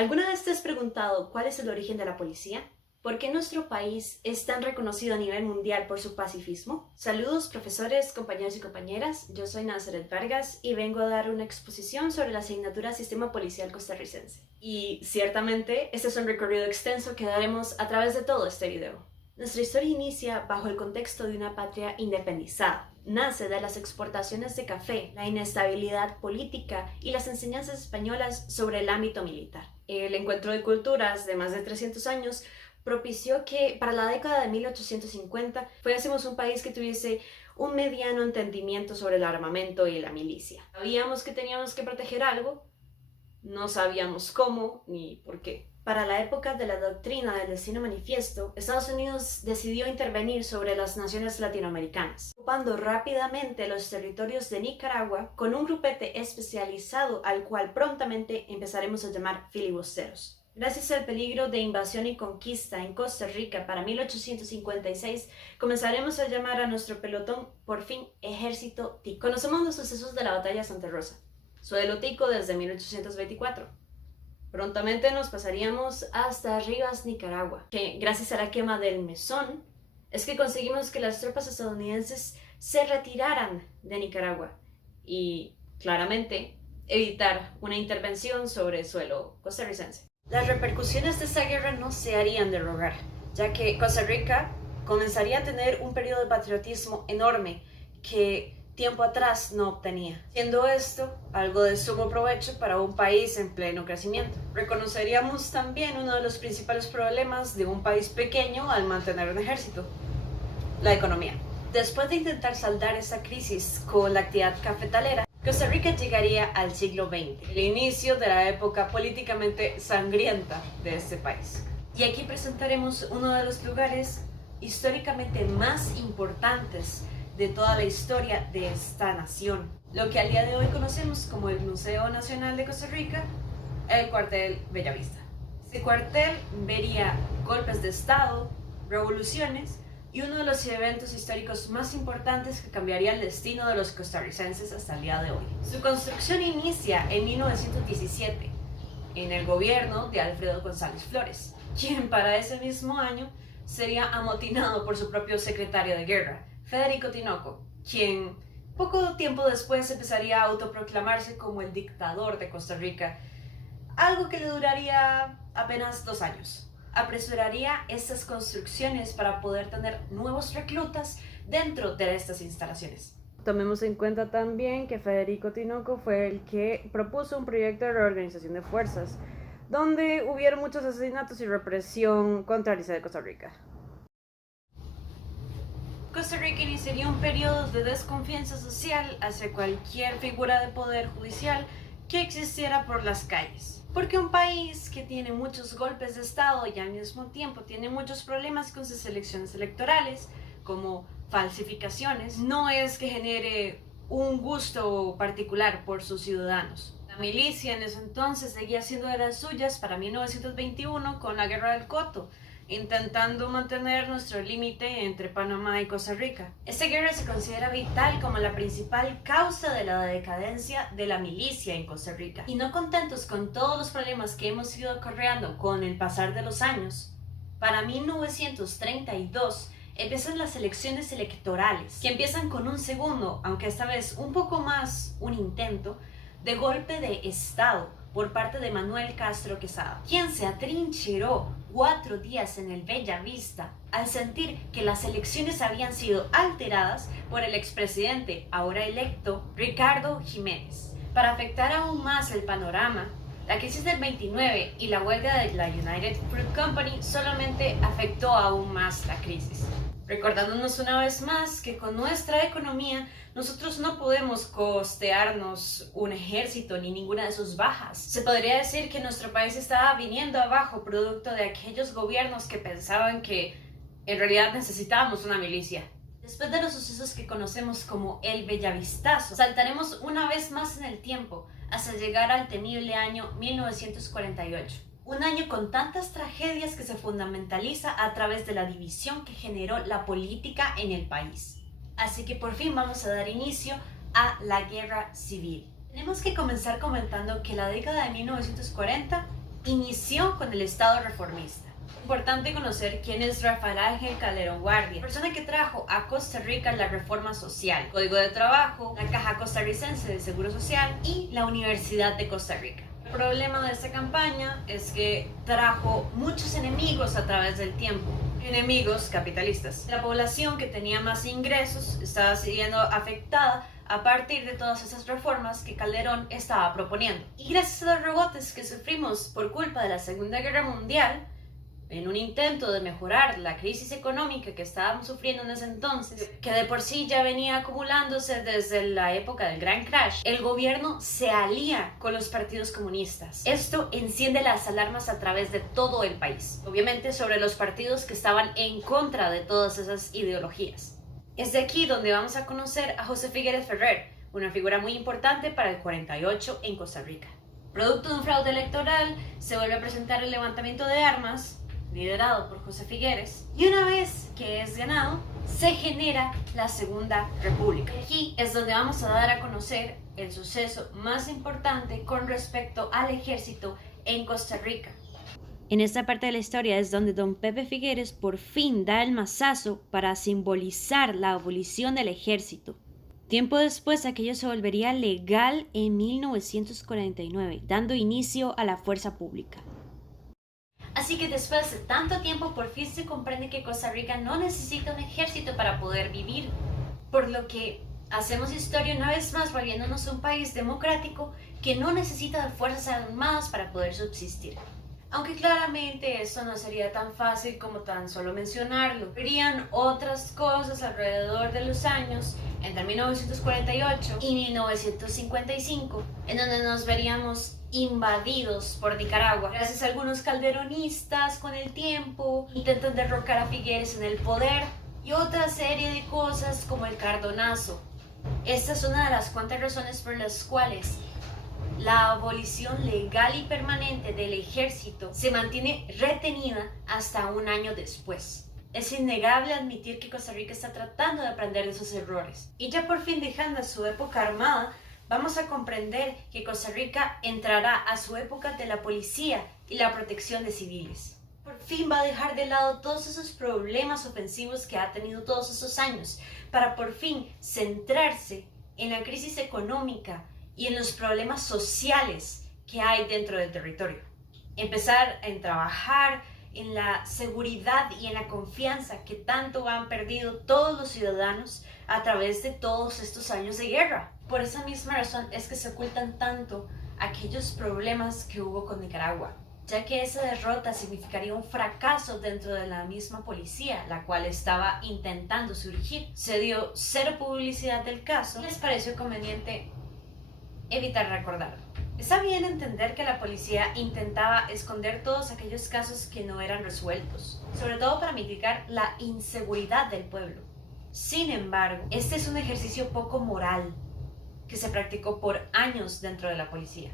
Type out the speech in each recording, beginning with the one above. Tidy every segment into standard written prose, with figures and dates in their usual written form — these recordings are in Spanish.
¿Alguna vez te has preguntado cuál es el origen de la policía? ¿Por qué nuestro país es tan reconocido a nivel mundial por su pacifismo? Saludos, profesores, compañeros y compañeras. Yo soy Nazaret Vargas y vengo a dar una exposición sobre la asignatura Sistema Policial Costarricense. Y ciertamente, este es un recorrido extenso que daremos a través de todo este video. Nuestra historia inicia bajo el contexto de una patria independizada. Nace de las exportaciones de café, la inestabilidad política y las enseñanzas españolas sobre el ámbito militar. El encuentro de culturas de más de 300 años propició que para la década de 1850 fuésemos un país que tuviese un mediano entendimiento sobre el armamento y la milicia. Sabíamos que teníamos que proteger algo, no sabíamos cómo ni por qué. Para la época de la doctrina del destino manifiesto, Estados Unidos decidió intervenir sobre las naciones latinoamericanas, ocupando rápidamente los territorios de Nicaragua con un grupete especializado al cual prontamente empezaremos a llamar filibusteros. Gracias al peligro de invasión y conquista en Costa Rica para 1856, comenzaremos a llamar a nuestro pelotón por fin Ejército Tico. Conocemos los sucesos de la Batalla de Santa Rosa, Suelo Tico desde 1824. Prontamente nos pasaríamos hasta Rivas, Nicaragua, que gracias a la quema del Mesón es que conseguimos que las tropas estadounidenses se retiraran de Nicaragua y, claramente, evitar una intervención sobre suelo costarricense. Las repercusiones de esta guerra no se harían de rogar, ya que Costa Rica comenzaría a tener un periodo de patriotismo enorme que tiempo atrás no obtenía, siendo esto algo de sumo provecho para un país en pleno crecimiento. Reconoceríamos también uno de los principales problemas de un país pequeño al mantener un ejército: la economía. Después de intentar saldar esa crisis con la actividad cafetalera, Costa Rica llegaría al siglo XX, el inicio de la época políticamente sangrienta de este país. Y aquí presentaremos uno de los lugares históricamente más importantes de toda la historia de esta nación, lo que al día de hoy conocemos como el Museo Nacional de Costa Rica, el cuartel Bellavista. Este cuartel vería golpes de estado, revoluciones y uno de los eventos históricos más importantes que cambiaría el destino de los costarricenses hasta el día de hoy. Su construcción inicia en 1917, en el gobierno de Alfredo González Flores, quien para ese mismo año sería amotinado por su propio secretario de guerra, Federico Tinoco, quien poco tiempo después empezaría a autoproclamarse como el dictador de Costa Rica, algo que le duraría apenas 2 años. Apresuraría estas construcciones para poder tener nuevos reclutas dentro de estas instalaciones. Tomemos en cuenta también que Federico Tinoco fue el que propuso un proyecto de reorganización de fuerzas, donde hubieron muchos asesinatos y represión contra la isla de Costa Rica. Costa Rica iniciaría un periodo de desconfianza social hacia cualquier figura de poder judicial que existiera por las calles. Porque un país que tiene muchos golpes de estado y al mismo tiempo tiene muchos problemas con sus elecciones electorales, como falsificaciones, no es que genere un gusto particular por sus ciudadanos. La milicia en ese entonces seguía siendo de las suyas para 1921 con la Guerra del Coto, intentando mantener nuestro límite entre Panamá y Costa Rica. Esta guerra se considera vital como la principal causa de la decadencia de la milicia en Costa Rica. Y no contentos con todos los problemas que hemos ido acarreando con el pasar de los años, para 1932 empiezan las elecciones electorales, que empiezan con un segundo, aunque esta vez un poco más un intento, de golpe de estado por parte de Manuel Castro Quesada, quien se atrincheró 4 días en el Bellavista al sentir que las elecciones habían sido alteradas por el expresidente, ahora electo, Ricardo Jiménez. Para afectar aún más el panorama, la crisis del 29 y la huelga de la United Fruit Company solamente afectó aún más la crisis, recordándonos una vez más que con nuestra economía nosotros no podemos costearnos un ejército ni ninguna de sus bajas. Se podría decir que nuestro país estaba viniendo abajo producto de aquellos gobiernos que pensaban que en realidad necesitábamos una milicia. Después de los sucesos que conocemos como el Bellavistazo, saltaremos una vez más en el tiempo hasta llegar al temible año 1948. Un año con tantas tragedias que se fundamentaliza a través de la división que generó la política en el país. Así que por fin vamos a dar inicio a la guerra civil. Tenemos que comenzar comentando que la década de 1940 inició con el Estado reformista. Importante conocer quién es Rafael Ángel Calderón Guardia, persona que trajo a Costa Rica la reforma social, Código de Trabajo, la Caja Costarricense de Seguro Social y la Universidad de Costa Rica. El problema de esta campaña es que trajo muchos enemigos a través del tiempo, enemigos capitalistas. La población que tenía más ingresos estaba siendo afectada a partir de todas esas reformas que Calderón estaba proponiendo. Y gracias a los rebotes que sufrimos por culpa de la Segunda Guerra Mundial, en un intento de mejorar la crisis económica que estábamos sufriendo en ese entonces, que de por sí ya venía acumulándose desde la época del Gran Crash, el gobierno se alía con los partidos comunistas. Esto enciende las alarmas a través de todo el país, obviamente sobre los partidos que estaban en contra de todas esas ideologías. Es de aquí donde vamos a conocer a José Figueres Ferrer, una figura muy importante para el 48 en Costa Rica. Producto de un fraude electoral, se vuelve a presentar el levantamiento de armas, liderado por José Figueres, y una vez que es ganado, se genera la Segunda República. Aquí es donde vamos a dar a conocer el suceso más importante con respecto al ejército en Costa Rica. En esta parte de la historia es donde don Pepe Figueres por fin da el mazazo para simbolizar la abolición del ejército. Tiempo después, aquello se volvería legal en 1949, dando inicio a la fuerza pública. Así que después de tanto tiempo, por fin se comprende que Costa Rica no necesita un ejército para poder vivir, por lo que hacemos historia una vez más volviéndonos un país democrático que no necesita de fuerzas armadas para poder subsistir. Aunque claramente esto no sería tan fácil como tan solo mencionarlo. Verían otras cosas alrededor de los años entre 1948 y 1955, en donde nos veríamos invadidos por Nicaragua. Gracias a algunos calderonistas con el tiempo intentan derrocar a Figueres en el poder y otra serie de cosas como el Cardonazo. Esta es una de las cuantas razones por las cuales la abolición legal y permanente del ejército se mantiene retenida hasta un año después. Es innegable admitir que Costa Rica está tratando de aprender de sus errores. Y ya por fin dejando su época armada, vamos a comprender que Costa Rica entrará a su época de la policía y la protección de civiles. Por fin va a dejar de lado todos esos problemas ofensivos que ha tenido todos esos años, para por fin centrarse en la crisis económica y en los problemas sociales que hay dentro del territorio. Empezar a trabajar en la seguridad y en la confianza que tanto han perdido todos los ciudadanos a través de todos estos años de guerra. Por esa misma razón es que se ocultan tanto aquellos problemas que hubo con Nicaragua, ya que esa derrota significaría un fracaso dentro de la misma policía, la cual estaba intentando surgir. Se dio cero publicidad del caso y les pareció conveniente evitar recordarlo. Está bien entender que la policía intentaba esconder todos aquellos casos que no eran resueltos, sobre todo para mitigar la inseguridad del pueblo. Sin embargo, este es un ejercicio poco moral que se practicó por años dentro de la policía.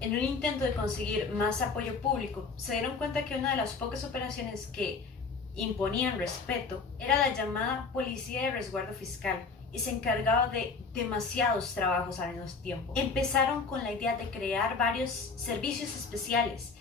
En un intento de conseguir más apoyo público, se dieron cuenta que una de las pocas operaciones que imponían respeto era la llamada Policía de Resguardo Fiscal, y se encargaba de demasiados trabajos al mismo tiempo. Empezaron con la idea de crear varios servicios especiales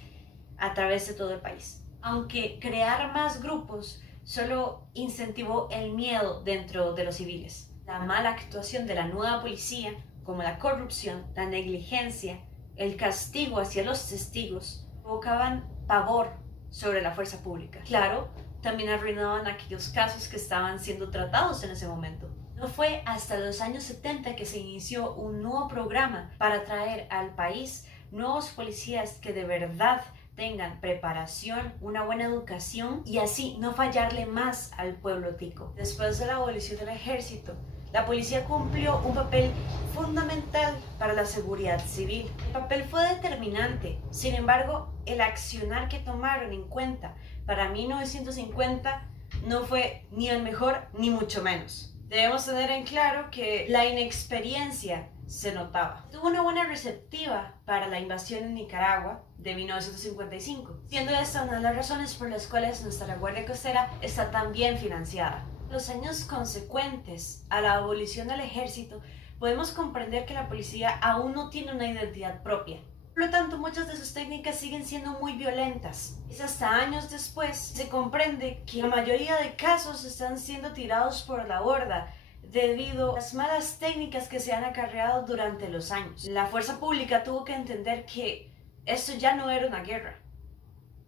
a través de todo el país. Aunque crear más grupos solo incentivó el miedo dentro de los civiles. La mala actuación de la nueva policía, como la corrupción, la negligencia, el castigo hacia los testigos, provocaban pavor sobre la fuerza pública. Claro, también arruinaban aquellos casos que estaban siendo tratados en ese momento. No fue hasta los años 70 que se inició un nuevo programa para traer al país nuevos policías que de verdad tengan preparación, una buena educación y así no fallarle más al pueblo tico. Después de la abolición del ejército, la policía cumplió un papel fundamental para la seguridad civil. El papel fue determinante. Sin embargo, el accionar que tomaron en cuenta para 1950 no fue ni el mejor ni mucho menos. Debemos tener en claro que la inexperiencia se notaba. Tuvo una buena receptiva para la invasión en Nicaragua de 1955, siendo esta una de las razones por las cuales nuestra Guardia Costera está tan bien financiada. Los años consecuentes a la abolición del ejército, podemos comprender que la policía aún no tiene una identidad propia. Por lo tanto, muchas de sus técnicas siguen siendo muy violentas. Es hasta años después se comprende que la mayoría de casos están siendo tirados por la borda debido a las malas técnicas que se han acarreado durante los años. La fuerza pública tuvo que entender que esto ya no era una guerra,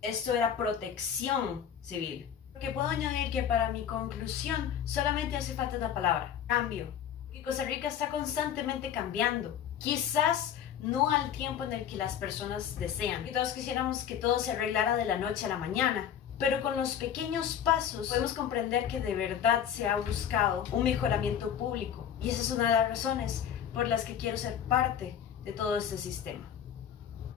esto era protección civil. Porque puedo añadir que para mi conclusión solamente hace falta una palabra: cambio. Y Costa Rica está constantemente cambiando. Quizás no al tiempo en el que las personas desean. Y todos quisiéramos que todo se arreglara de la noche a la mañana. Pero con los pequeños pasos podemos comprender que de verdad se ha buscado un mejoramiento público. Y esa es una de las razones por las que quiero ser parte de todo este sistema.